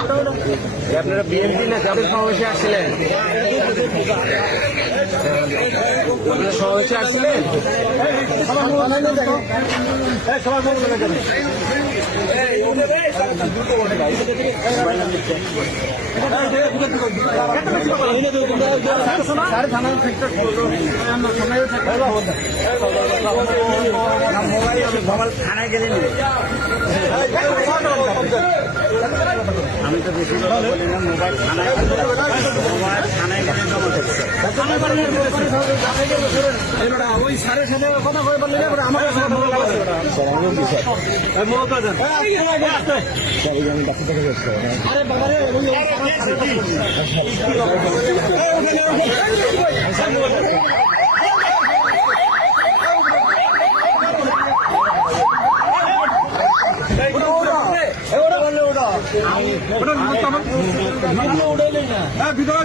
আপনারা বিএনপি না জাতীয় সমাবেশে আসছিলেন? আপনারা সমাবেশে আসছিলেন? আমি তো বেশি বলি না, মোবাইল থানায় থানায় গেলে জমা করছে। ওই স্যারের সাথে কথা বলে বললে আমার কাছে ভিতরে